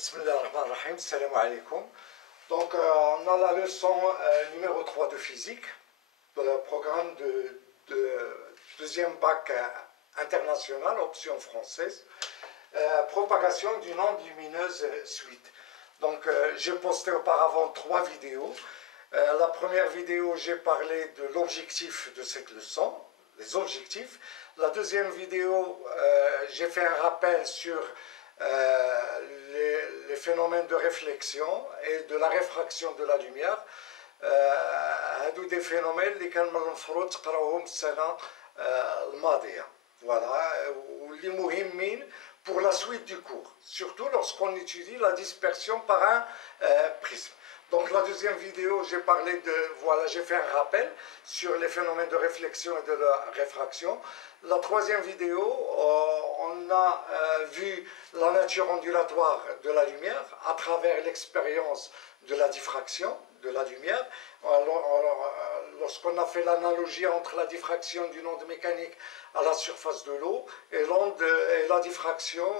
Bismillahirrahmanirrahim, salam alaikum. Donc, on a la leçon numéro 3 de physique, de le programme de deuxième bac international, option française, propagation d'une onde lumineuse suite. Donc, j'ai posté auparavant 3 vidéos. La première vidéo, j'ai parlé de l'objectif de cette leçon, les objectifs. La deuxième vidéo, j'ai fait un rappel sur les phénomènes de réflexion et de la réfraction de la lumière. هادو des phénomènes اللي كان من المفروض تقراوهم السنة الماضية. Voilà, واللي مهمين pour la suite du cours, surtout lorsqu'on étudie la dispersion par un prisme. Donc la deuxième vidéo, j'ai parlé de, voilà, j'ai fait un rappel sur les phénomènes de réflexion et de la réfraction. La troisième vidéo, on a vu la nature ondulatoire de la lumière à travers l'expérience de la diffraction de la lumière. Lorsqu'on a fait l'analogie entre la diffraction d'une onde mécanique à la surface de l'eau et la diffraction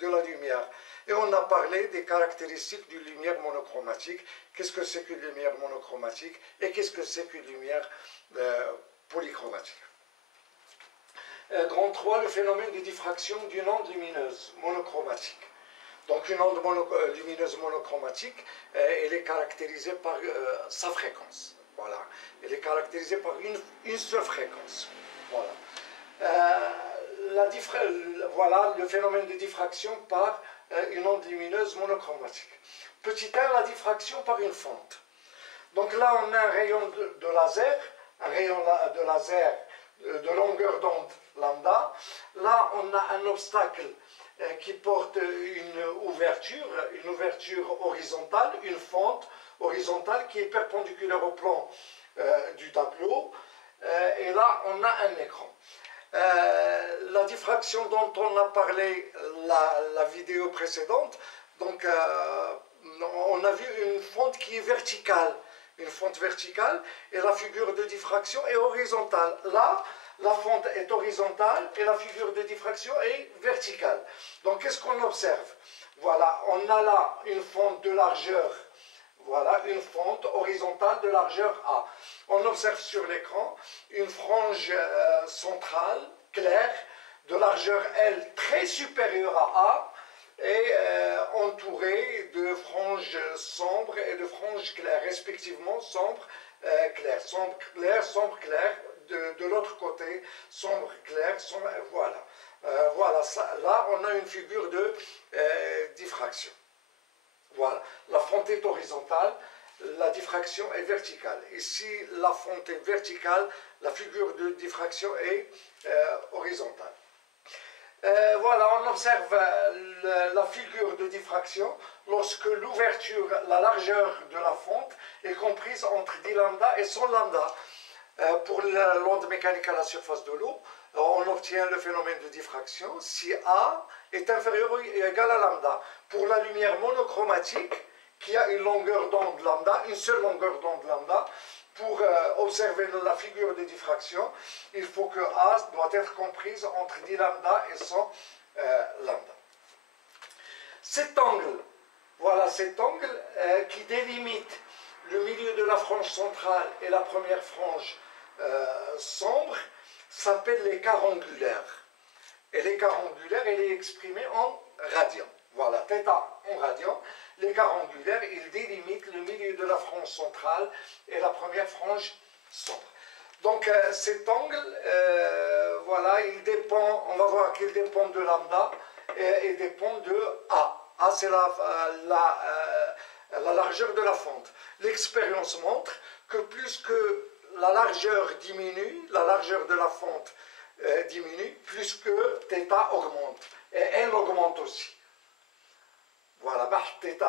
de la lumière. Et on a parlé des caractéristiques d'une lumière monochromatique. Qu'est-ce que c'est qu'une lumière monochromatique et qu'est-ce que c'est qu'une lumière polychromatique. Grand 3, le phénomène de diffraction d'une onde lumineuse monochromatique. Donc une onde lumineuse monochromatique, elle est caractérisée par sa fréquence. Voilà. Elle est caractérisée par une seule fréquence. Voilà. Voilà le phénomène de diffraction par une onde lumineuse monochromatique. Petit 1, la diffraction par une fente. Donc là, on a un rayon de laser, un rayon de laser de longueur d'onde lambda. Là, on a un obstacle qui porte une ouverture horizontale, une fente horizontale qui est perpendiculaire au plan du tableau. Et là, on a un écran. La diffraction dont on a parlé la vidéo précédente, donc on a vu une fente qui est verticale, une fente verticale, et la figure de diffraction est horizontale. Là, la fente est horizontale et la figure de diffraction est verticale. Donc, qu'est-ce qu'on observe? Voilà, on a là une fente de largeur, voilà, une fente horizontale de largeur A. On observe sur l'écran une frange centrale, claire, de largeur L très supérieure à A, et entourée de franges sombres et de franges claires, respectivement sombre, clair, sombre, clair, sombre, clair. De l'autre côté, sombre, clair, sombre, voilà. Voilà, là on a une figure de diffraction. Voilà, la fente est horizontale, la diffraction est verticale. Ici, la fente est verticale, la figure de diffraction est horizontale. Voilà, on observe la figure de diffraction lorsque l'ouverture, la largeur de la fente est comprise entre 10 lambda et 100 lambda. Pour l'onde mécanique à la surface de l'eau, on obtient le phénomène de diffraction si A est inférieur ou égal à lambda. Pour la lumière monochromatique, qui a une longueur d'onde lambda, une seule longueur d'onde lambda, pour observer la figure de diffraction, il faut que A doit être comprise entre 10 lambda et 100 lambda. Cet angle, voilà cet angle qui délimite le milieu de la frange centrale et la première frange sombre, s'appelle l'écart angulaire. Et l'écart angulaire, il est exprimé en radian. Voilà, θ en radian. L'écart angulaire, il délimite le milieu de la frange centrale et la première frange sombre. Donc cet angle, voilà, il dépend, on va voir qu'il dépend de lambda et dépend de A. A, c'est la largeur de la fente. L'expérience montre que plus que la largeur diminue, la largeur de la fente diminue, plus que θ augmente. Et elle augmente aussi. Voilà, θ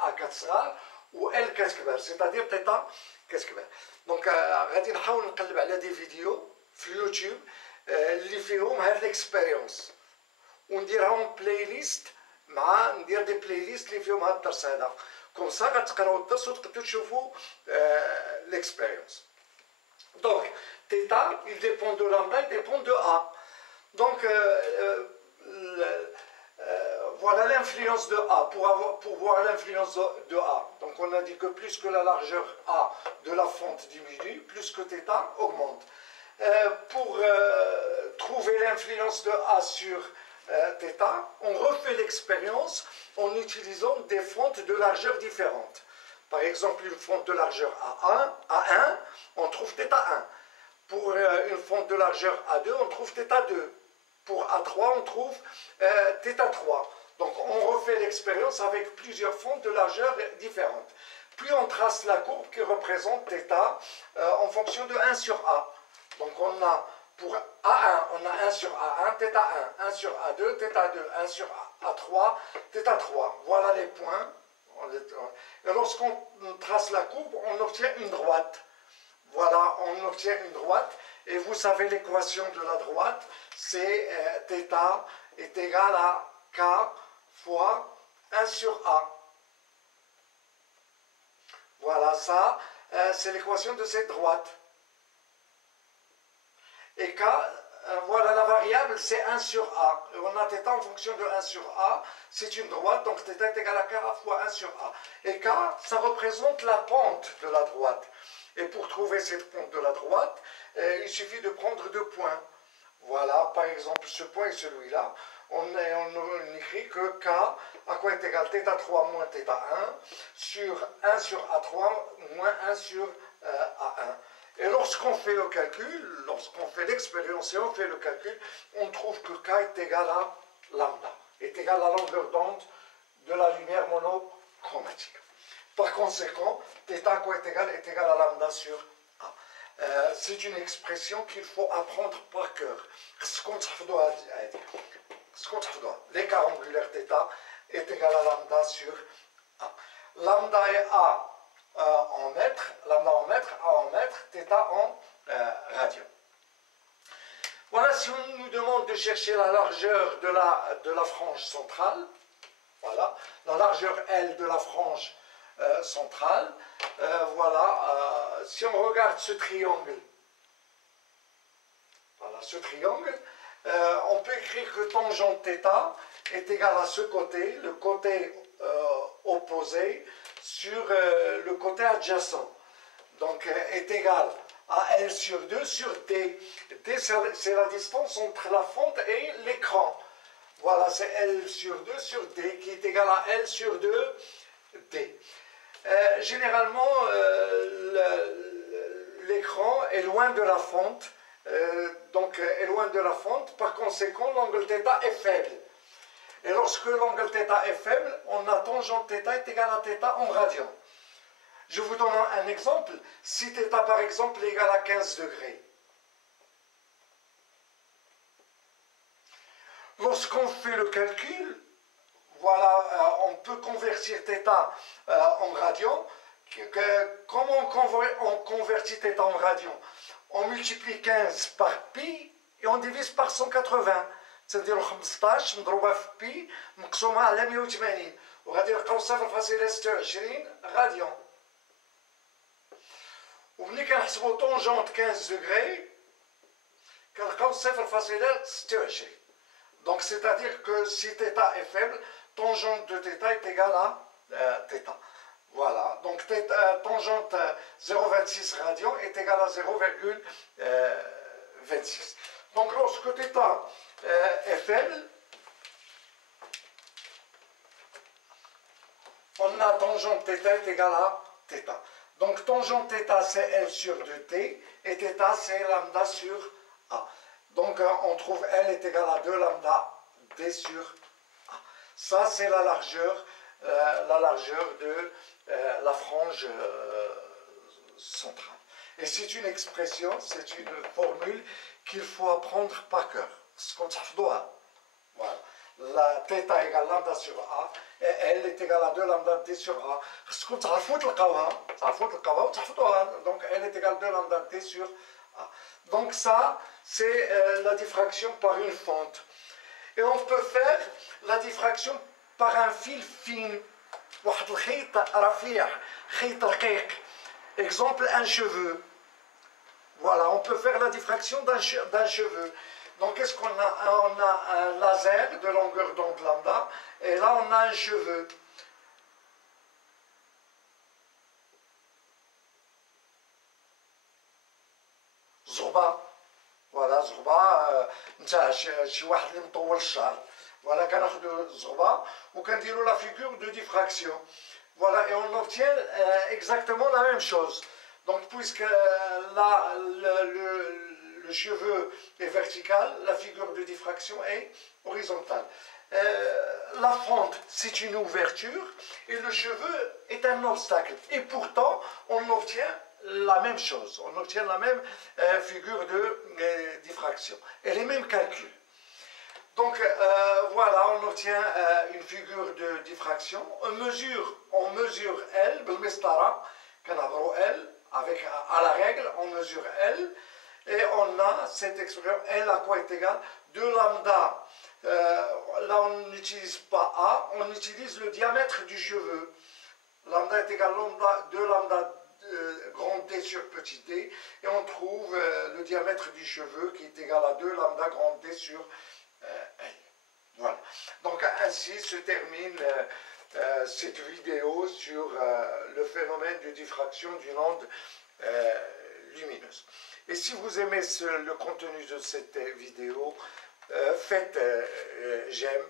A كتصغر و L كتكبر, c'est-à-dire θ كتكبر. Donc غادي نحاول نقلب على دي فيديو في يوتيوب اللي فيهم هاد الاكسبيريونس ونديرهم بلاي ليست مع ندير دي بلاي ليست اللي فيهم هاد الدرس هذا. كوم سا غتقراو الدرس وتقدروا تشوفوا l'expérience. Donc, θ, il dépend de lambda, il dépend de A. Donc, voilà l'influence de A, pour voir l'influence de A, donc on a dit que plus que la largeur A de la fente diminue, plus que θ augmente. Pour trouver l'influence de A sur θ, on refait l'expérience en utilisant des fentes de largeur différentes. Par exemple, une fente de largeur A1, on trouve θ1. Pour une fente de largeur A2, on trouve θ2. Pour A3, on trouve θ3. Donc on refait l'expérience avec plusieurs fentes de largeur différentes. Puis on trace la courbe qui représente θ en fonction de 1 sur A. Donc on a pour A1, on a 1 sur A1, θ1, 1 sur A2, θ2, 1 sur A3, θ3. Voilà les points. Et lorsqu'on trace la courbe, on obtient une droite. Voilà, on obtient une droite. Et vous savez l'équation de la droite, c'est θ est égal à K fois 1 sur A. Voilà, ça, c'est l'équation de cette droite. Et K, voilà la variable, c'est 1 sur A. Et on a θ en fonction de 1 sur A, c'est une droite, donc θ est égal à K fois 1 sur A. Et K, ça représente la pente de la droite. Et pour trouver cette pente de la droite, il suffit de prendre 2 points. Voilà, par exemple, ce point et celui-là. On écrit que K, à quoi est égal θ3 moins θ1 sur 1 sur A3 moins 1 sur A1. Et lorsqu'on fait le calcul, lorsqu'on fait l'expérience et on fait le calcul, on trouve que K est égal à lambda, est égal à la longueur d'onde de la lumière monochromatique. Par conséquent, θ quoi est égal à lambda sur A. C'est une expression qu'il faut apprendre par cœur. L'écart angulaire θ est égal à lambda sur A. Lambda est A en mètres, lambda en mètres, A en mètres, θ en radian. Voilà, si on nous demande de chercher la largeur de la frange centrale, voilà, la largeur L de la frange centrale, voilà, si on regarde ce triangle, voilà, ce triangle, on peut écrire que tangente θ est égal à ce côté, le côté opposé sur le côté adjacent. Donc est égal à L sur 2 sur D. D, c'est la distance entre la fente et l'écran. Voilà, c'est L sur 2 sur D qui est égal à L sur 2 D. Généralement, l'écran est loin de la fente, donc est loin de la fente, par conséquent l'angle θ est faible. Et lorsque l'angle θ est faible, on a tangente θ est égal à θ en radian. Je vous donne un exemple. Si θ par exemple est égal à 15 degrés, lorsqu'on fait le calcul, voilà, on peut convertir θ en radian. Comment on convertit θ en radian? On multiplie 15 par pi et on divise par 180. تنديرو 15 مضروبه في بي مقسومه على 180 وغادي نلقاو 0.26 غاديان. وملي كنحسبوا طونجونت 15 دوغري كنلقاو 0.26. Donc c'est-à-dire que si θ est faible, tangente de θ est égale à θ. Voilà, donc tangente 0,26 radian est égale à 0,26. Donc lorsque θ est faible, on a tangente θ est égale à θ. Donc tangente θ c'est L sur 2t et θ c'est lambda sur A. Donc on trouve L est égal à 2 lambda d sur A. Ça c'est la largeur de la frange centrale. Et c'est une expression, c'est une formule qu'il faut apprendre par cœur. Voilà. La θ égale lambda sur A et L est égal à 2 lambda d sur A. Donc L est égal à 2 lambda d sur A. Donc ça, c'est la diffraction par une fente. Et on peut faire la diffraction par un fil fin. Exemple, un cheveu. Voilà, on peut faire la diffraction d'un cheveu. Donc qu'est-ce qu'on a? On a un laser de longueur d'onde lambda, et là on a un cheveu. زغبة. فوالا زغبة نتاع شي واحد اللي مطول الشعر. فوالا كناخدو الزغبة وكنديرو لا فيغور دو ديفراكسيون. Voilà, et on obtient exactement la même chose. Donc, puisque là, le cheveu est vertical, la figure de diffraction est horizontale. La fente, c'est une ouverture, et le cheveu est un obstacle. Et pourtant, on obtient la même chose, on obtient la même figure de diffraction, et les mêmes calculs. Donc voilà, on obtient une figure de diffraction. On mesure L, L, avec à la règle, on mesure L, et on a cette expression L à quoi est égal 2 lambda. Là, on n'utilise pas A, on utilise le diamètre du cheveu. Lambda est égal à 2 lambda grand D sur petit d, et on trouve le diamètre du cheveu qui est égal à 2 lambda grand D sur L. Voilà. Donc ainsi se termine cette vidéo sur le phénomène de diffraction d'une onde lumineuse. Et si vous aimez le contenu de cette vidéo, faites j'aime,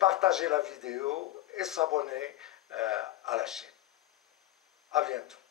partagez la vidéo et s'abonnez à la chaîne. À bientôt.